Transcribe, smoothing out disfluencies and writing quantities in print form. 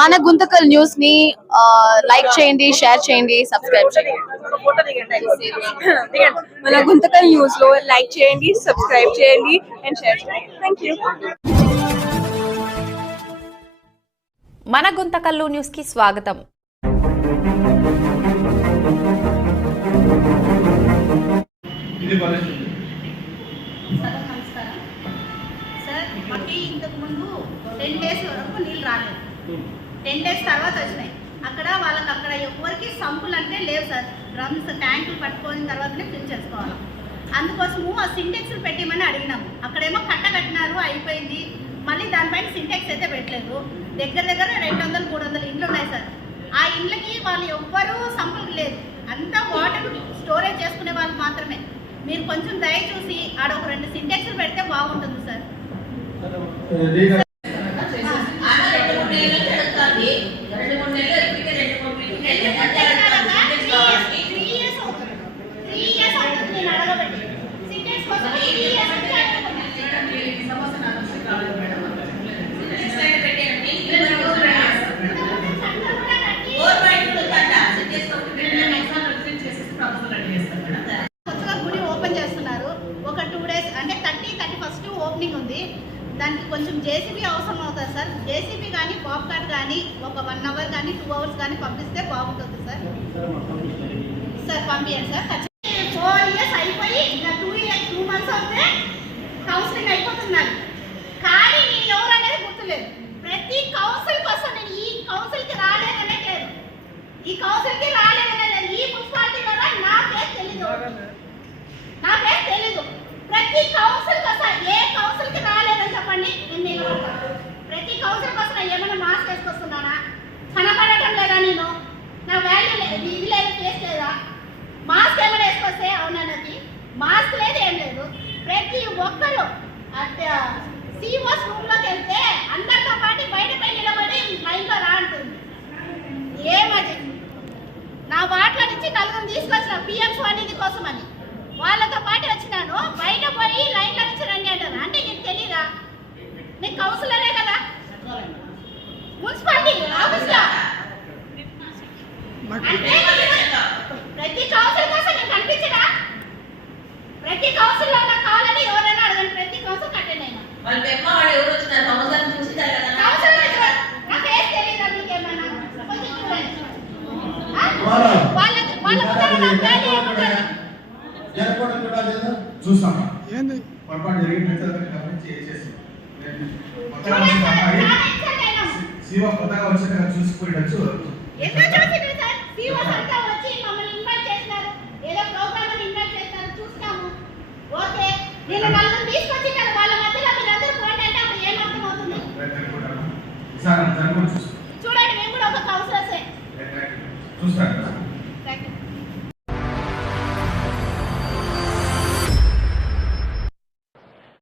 మన గుంతకల్ న్యూస్ ని లైక్ చేయండి, షేర్ చేయండి, సబ్స్క్రైబ్ చేయండి. మన గుంతకల్ న్యూస్ లో లైక్ చేయండి, సబ్స్క్రైబ్ చేయండి అండ్ షేర్ చేయండి. థాంక్యూ. మన గుంతకల్లు న్యూస్ కి స్వాగతం. సార్ మాకు ఇంతకుముందు 10 days వరకు నీళ్ళు రాలేదు. 10 days తర్వాత వచ్చినాయి. అక్కడ ఎవరికి సంపులు అంటే లేవు సార్. డ్రమ్స్ ట్యాంకులు పట్టుకోని తర్వాతనే ఫిల్ చేసుకోవాలి. అందుకోసము ఆ సింటెక్స్లు పెట్టిమని అడిగినాము. అక్కడేమో కట్టినారు, అయిపోయింది. మళ్ళీ దానిపైన సింటెక్స్ అయితే పెట్టలేదు. దగ్గర 200-300 ఇండ్లు ఉన్నాయి సార్. ఆ ఇండ్లకి వాళ్ళు ఎవ్వరూ సంపులు లేదు. అంతా వాటర్ స్టోరేజ్ చేసుకునే వాళ్ళు మాత్రమే. మీరు కొంచెం దయ చూసి ఆడ ఒక 2 సింటెక్స్లు పెడితే బాగుంటుంది సార్. గుడి ఓపెన్ చేస్తున్నారు. ఒక 2 days అంటే 31st ఓపెనింగ్ ఉంది. దానికి కొంచెం జేసీబీ అవసరం అవుతుంది సార్. జేసీబీ కానీ పాప్కార్న్ కానీ ఒక 1 hour కానీ 2 hours కానీ పంపిస్తే బాగుంటుంది సార్. పంపించండి సార్. 4 years అయిపోయి ఇంకా 2 months అవుతే కౌన్సిలింగ్ అయిపోతున్నారు. కానీ నేను ఎవరు అనేది గుర్తులేదు. ప్రతి కౌన్సిల్ కోసం నేను ఈ కౌన్సిల్కి రాలేదనే లేదు, ఈ కౌన్సిల్కి రాలేదనే లేదు. ఈ మున్సిపాలిటీ ద్వారా నా పేరు తెలీదు. ప్రతి కౌన్సిల్ కోసం ఏ కౌన్సిల్కి రాలేదని చెప్పండి, నేను నిలబడతాను. ప్రతి కౌన్సిల్ కోసం ఏమైనా మాస్క్ వేసుకొస్తున్నానా? కనపడటం లేదా? నేను నా వాల్యూ లేదు, ఇది లేదు, ప్లేస్ లేదా? మాస్క్ ఏమైనా వేసుకొస్తే అవునన్నది. మాస్క్ లేదు, ఏం లేదు. ప్రతి ఒక్కరు సీఓస్ రూమ్లోకి వెళ్తే అందరితో పాటు బయట నిలబడి లైన్లో రా అంటుంది. ఏమది? నా వాటిలో నుంచి 4 తీసుకొచ్చిన పిఎం స్వానిధి కోసం అని వాళ్ళతో పాటు వచ్చినాను. బయట పోయి లైన్లో నుంచి రండి అంటారు. అంటే నీకు తెలీదా? నేను కౌన్సిలరే కదా, మున్సిపాలిటీ ఆఫీస్లో. అంటే ప్రతి కౌన్సిల్ కోసం నేను కనిపించడా? ప్రతి కౌన్సిల్లో నాకు కావాలని ఎవరైనా అడగండి. ప్రతి కౌన్సిల్ కట్టేనైనా నాకేం తెలీదా? మీకేమన్నా కొంచెం చూడండి. చూసామా పొరపాటు జరిగినట్టు శివ కొత్తగా వచ్చాక చూసిపోయచ్చు. చూడండి, మేము కూడా ఒక కౌన్సిలర్సే. చూస్తాను.